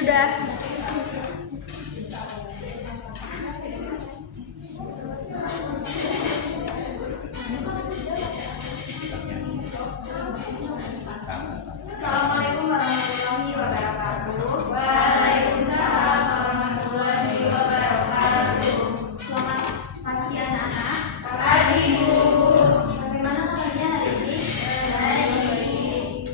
Sudah. Assalamualaikum warahmatullahi wabarakatuh. Waalaikumsalam warahmatullahi wabarakatuh. Selamat pagi anak-anak. Pagi Bu. Bagaimana kabarnya hari ini? Baik.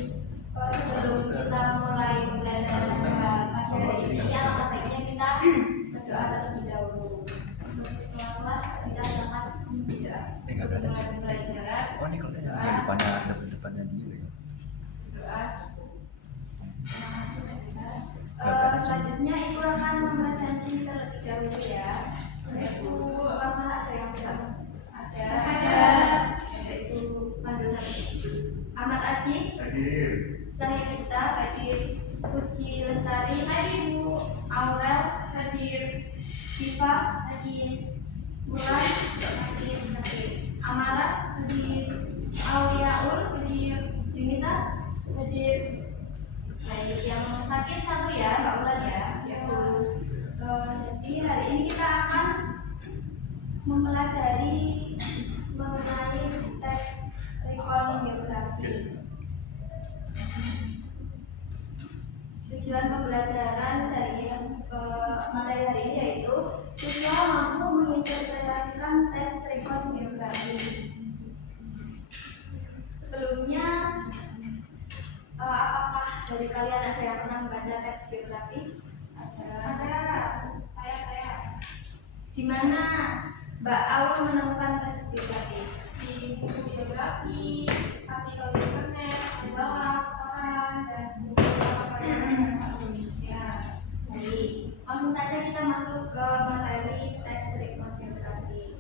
Sebelum kita mulai belajar pada pagi hari ini, alangkah baiknya kita berdoa terlebih dahulu. Untuk ketua kelas kita dapat berdoa. Enggak kelihatan Mulai sih. belajar. Oh ini kelihatan yang depannya dia ya. Berdoa cukup. Terima kasih Kak. Kelihatan sih. Selanjutnya Ibu akan mempresentasi terlebih dahulu ya. Ibu apakah ada yang tidak masuk? Ada. Yaitu panggil satu. Ahmad Aji. Hadir. Cahaya Kita. Hadir. Puji Lestari. Hadir Bu. Aurel. Hadir. Diva. Hadir. Bulan. Hadir. Hadir. Amara. Hadir. Auliaul. Hadir. Dinita. Hadir. Baik, yang sakit satu ya, Mbak Ulan ya. Jadi hari ini kita akan mempelajari mengenai teks rekon geografi. Tujuan pembelajaran dari materi hari ini yaitu siswa mampu menginterpretasikan teks rekon geografi. Sebelumnya, apakah dari kalian ada yang pernah membaca teks geografi? Ada. Saya. Di mana Mbak Aul menemukan teks geografi? Di buku geografi, artikel di internet, majalah, koran, dan beberapa pelajaran bahasa Indonesia. Baik, langsung saja kita masuk ke materi teks rekon geografi.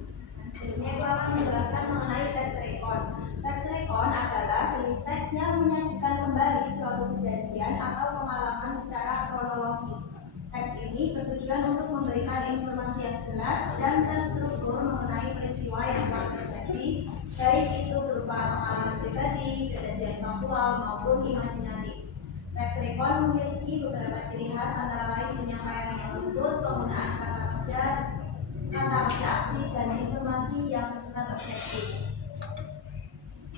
Selanjutnya itu akan menjelaskan mengenai teks rekon. Teks rekon adalah jenis teks yang menyajikan kembali suatu kejadian atau pengalaman secara kronologis. Teks ini bertujuan untuk memberikan informasi yang jelas dan terstruktur mengenai peristiwa yang telah terjadi, baik itu berupa pengalaman pribadi, kejadian faktual maupun imajinatif. Teks rekon memiliki beberapa ciri khas antara lain penyampaian yang lembut, penggunaan kata kerja, kata aksi, dan informasi yang bersifat objektif.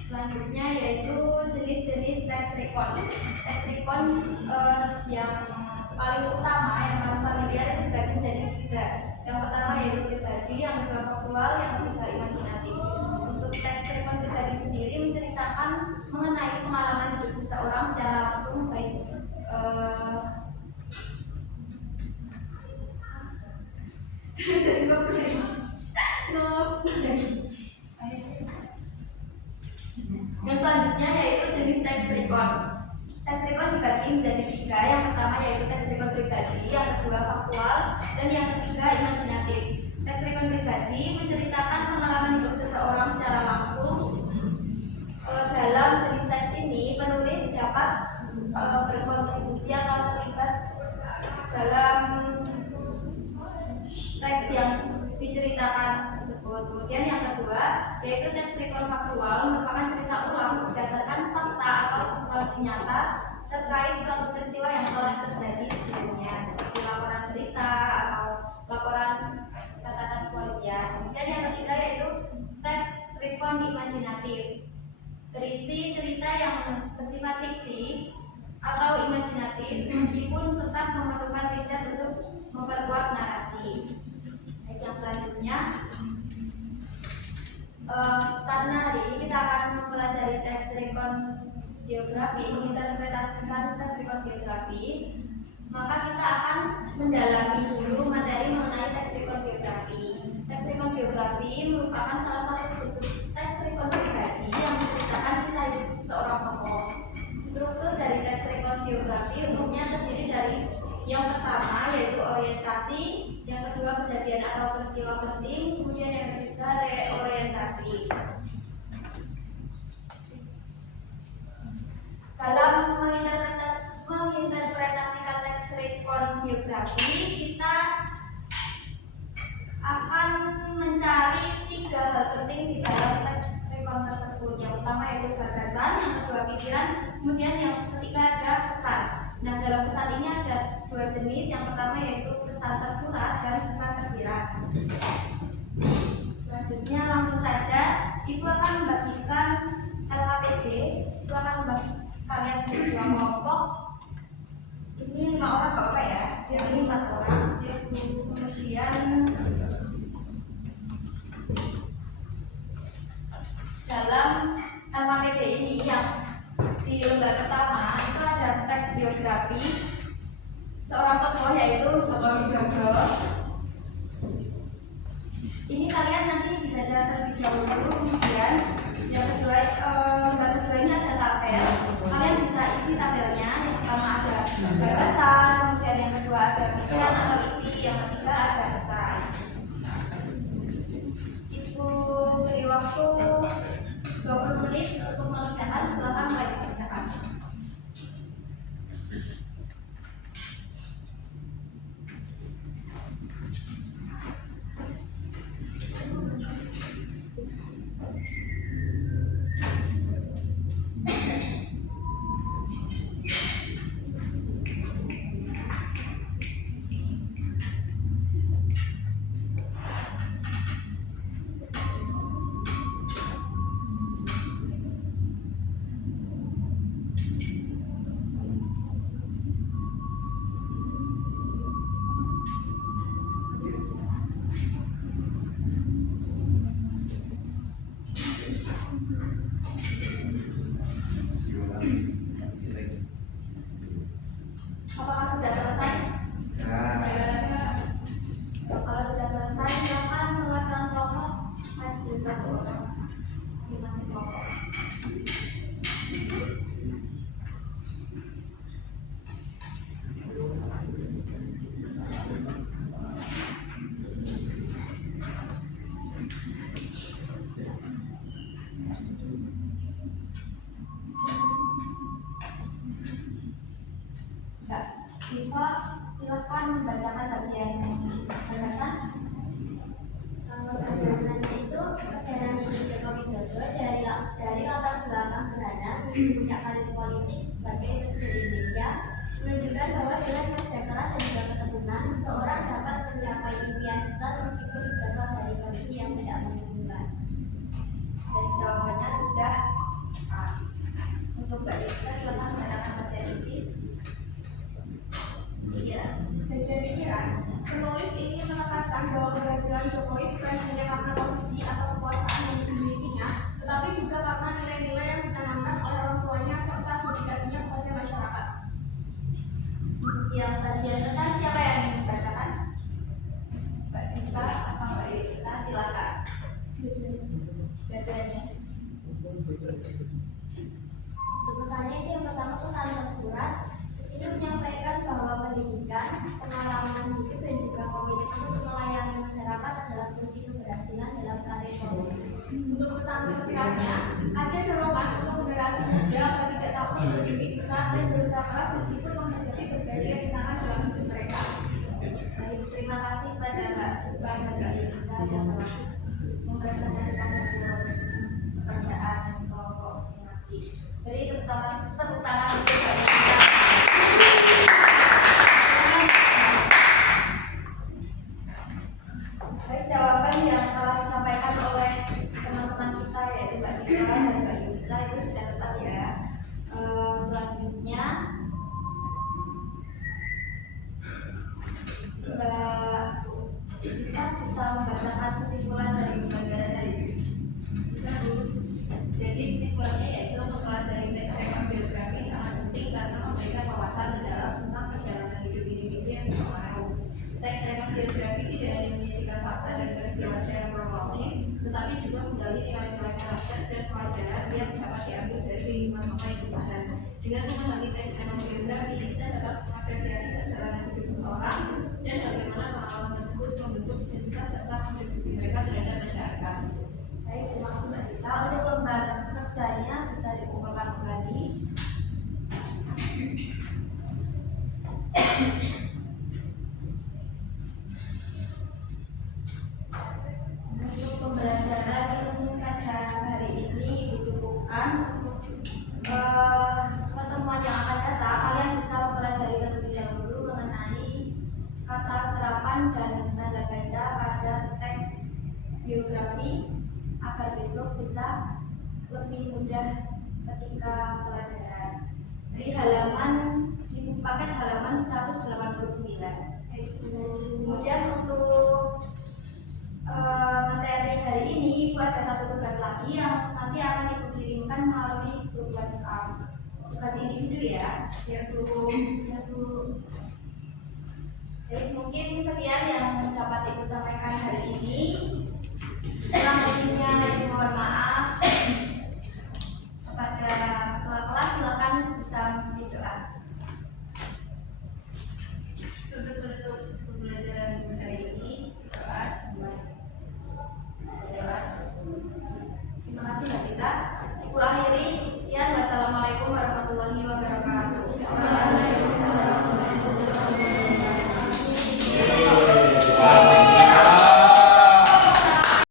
Selanjutnya yaitu jenis-jenis teks rekon. Teks rekon yang paling utama, yang paling familiar itu dibagi menjadi tiga. Yang pertama yaitu pribadi, yang kedua faktual, yang ketiga imajinatif. Untuk teks rekon pribadi sendiri menceritakan mengenai pengalaman hidup seseorang secara langsung, baik Yang selanjutnya yaitu jenis teks rekon. Teks rekon dibagi menjadi tiga. Yang pertama yaitu teks rekon pribadi, yang kedua faktual, dan yang ketiga imajinatif. Teks rekon pribadi menceritakan pengalaman hidup seseorang secara langsung. Dalam jenis teks ini, penulis dapat berkontribusi atau terlibat dalam teks yang diceritakan tersebut. Kemudian yang kedua yaitu teks rekon faktual, merupakan cerita ulang berdasarkan fakta atau situasi nyata terkait suatu peristiwa yang telah terjadi sebelumnya, seperti laporan berita atau laporan catatan kepolisian. Kemudian yang ketiga yaitu teks rekon imajinatif, berisi cerita yang bersifat fiksi atau imajinatif meskipun tetap memerlukan riset untuk memperkuat narasi. Yang selanjutnya, karena hari ini kita akan mempelajari teks rekon geografi, menginterpretasikan teks rekon geografi, maka kita akan mendalami dulu materi mengenai teks rekon geografi. Teks rekon geografi merupakan salah satu bentuk teks rekon pribadi yang menceritakan kisah hidup seorang tokoh. Struktur dari teks rekon geografi umumnya terdiri dari yang pertama yaitu orientasi, yang kedua kejadian atau peristiwa penting, kemudian yang ketiga reorientasi. Dalam menginterpretasikan teks rekon geografi, kita akan mencari tiga hal penting di dalam teks rekon tersebut. Yang pertama yaitu gagasan, yang kedua pikiran, kemudian yang ketiga ada pesan. Nah, dalam pesan ini ada dua dua jenis. Yang pertama yaitu pesan tersurat dan pesan tersirat. Selanjutnya langsung saja Ibu akan membagikan LKPD. Ibu akan membagi kalian menjadi dua kelompok. Ini 5 orang Bapak ya, ini 4 orang. Kemudian dalam LKPD ini yang di lembar pertama itu ada teks biografi seorang tokoh yaitu Joko Widodo. Ini kalian nanti dibaca terlebih dahulu. Kemudian yang kedua, lembar kedua ini ada tabel. Kalian bisa isi tabelnya. Yang pertama ada gagasan, kemudian yang kedua ada pikiran atau isi, yang ketiga ada pesan. Ibu beri waktu 20 menit untuk mengerjakan. Silakan mulai dikerjakan. Apakah sudah selesai? Kalau sudah selesai, silakan mengeluarkan kelompok maju 1 orang masing-masing kelompok. Mbak Diva, silakan membacakan bagian gagasan. Kalau gagasannya itu perjalanan hidup Joko Widodo dari latar belakang berada di puncak karir politik sebagai presiden Indonesia menunjukkan bahwa dengan kerja keras dan juga ketekunan seseorang dapat mencapai impian besar meskipun berasal dari kondisi yang tidak menguntungkan. Dan jawabannya sudah A. Untuk Mbak Diva, silakan membacakan bagian isi. Iya. Bagian pikiran, penulis ingin menekankan bahwa keberhasilan Jokowi bukan hanya karena posisi atau kekuasaan yang dimilikinya, tetapi juga karena nilai-nilai yang ditanamkan oleh orang tuanya serta dedikasinya kepada masyarakat. Yang bagian pesan siapa yang ingin membacakan? Mbak Diva atau Mbak Diva, silakan. Dua-duanya. Pesannya itu yang pertama pesan tersurat. Ini menyampaikan bahwa pendidikan, pengalaman hidup dan juga komitmen untuk melayani masyarakat adalah kunci keberhasilan dalam karir politik. Untuk pesan tersiratnya, ada dorongan untuk generasi muda agar tidak takut bermimpi besar dan berusaha keras meskipun menghadapi berbagai rintangan dalam hidup mereka. Baik, terima kasih kepada Mbak Diva dan Mbak Diva yang telah mempresentasikan hasil pekerjaan kelompok masing-masing. Beri tepuk tangan untuk Mbak Diva. Baik, jawaban yang telah disampaikan oleh teman-teman kita yaitu Mbak Diva dan Mbak Yusra itu sudah tepat ya. Selanjutnya Mbak kita bisa membacakan kesimpulan dari pembelajaran dari bisa Bu. Jadi kesimpulannya yaitu mempelajari teks rekam biografi sangat penting karena memberikan wawasan mendalam tentang perjalanan hidup individu yang berpengaruh. Teks rekam biografi tidak hanya menyajikan fakta dan peristiwa secara kronologis, tetapi juga menggali nilai-nilai karakter dan pelajaran yang dapat diambil dari lingkungan tokoh yang dibahas. Dengan memahami teks rekam biografi, kita dapat mengapresiasi perjalanan hidup seseorang dan bagaimana pengalaman tersebut membentuk identitas serta kontribusi mereka terhadap masyarakat. Baik, terima kasih Mbak Dita. Untuk lembar kerjanya bisa dikumpulkan kembali. Untuk pembelajaran ilmu pada hari ini dicukupkan. Untuk pertemuan yang akan datang, kalian bisa mempelajari terlebih dahulu mengenai kata serapan dan tanda baca pada teks biografi agar besok bisa lebih mudah ketika pelajaran. Di buku paket halaman 189. Kemudian untuk materi hari ini itu ada satu tugas lagi yang nanti akan Ibu kirimkan melalui grup WhatsApp. Tugas individu ya, yaitu